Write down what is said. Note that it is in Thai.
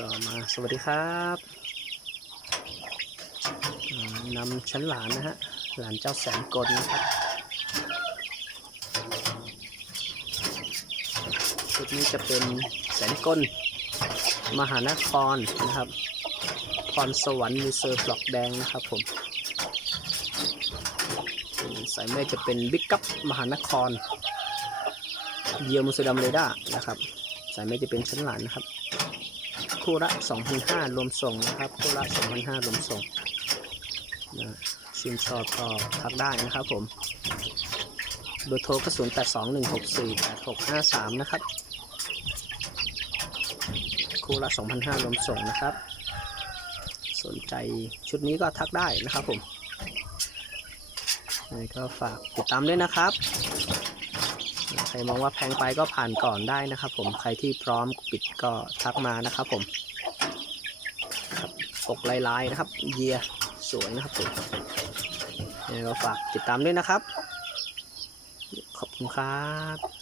ก็มาสวัสดีครับนำชั้นหลานนะฮะ หลานเจ้าแสนกลนะครับชุดนี้จะเป็นแสนกลมหานครนะครับ พรสวรรค์มีเซอร์บล็อกแดงนะครับผมสายแม่จะเป็นบิ๊กกัปมหานคร เยียมุสดัมเรดานะครับ สายแม่จะเป็นชั้นหลานนะครับ คู่ละ2,500รวมส่งนะครับคู่ละ2,500รวมส่งนะชื่นชอบก็ทักได้นะครับผมเบอร์โทรก็0 8 2 1 6 4 8 6 5 3นะครับ คู่ละ2,500รวมส่งนะครับ สนใจชุดนี้ก็ทักได้นะครับผมก็ฝากติดตามด้วยนะครับ ใครมองว่าแพงไปก็ผ่านก่อนได้นะครับผมใครที่พร้อมปิดก็ทักมานะครับผมครับปกลายๆนะครับเยียสวยนะครับผมยังไงก็ฝากติดตามด้วยนะครับ ขอบคุณครับ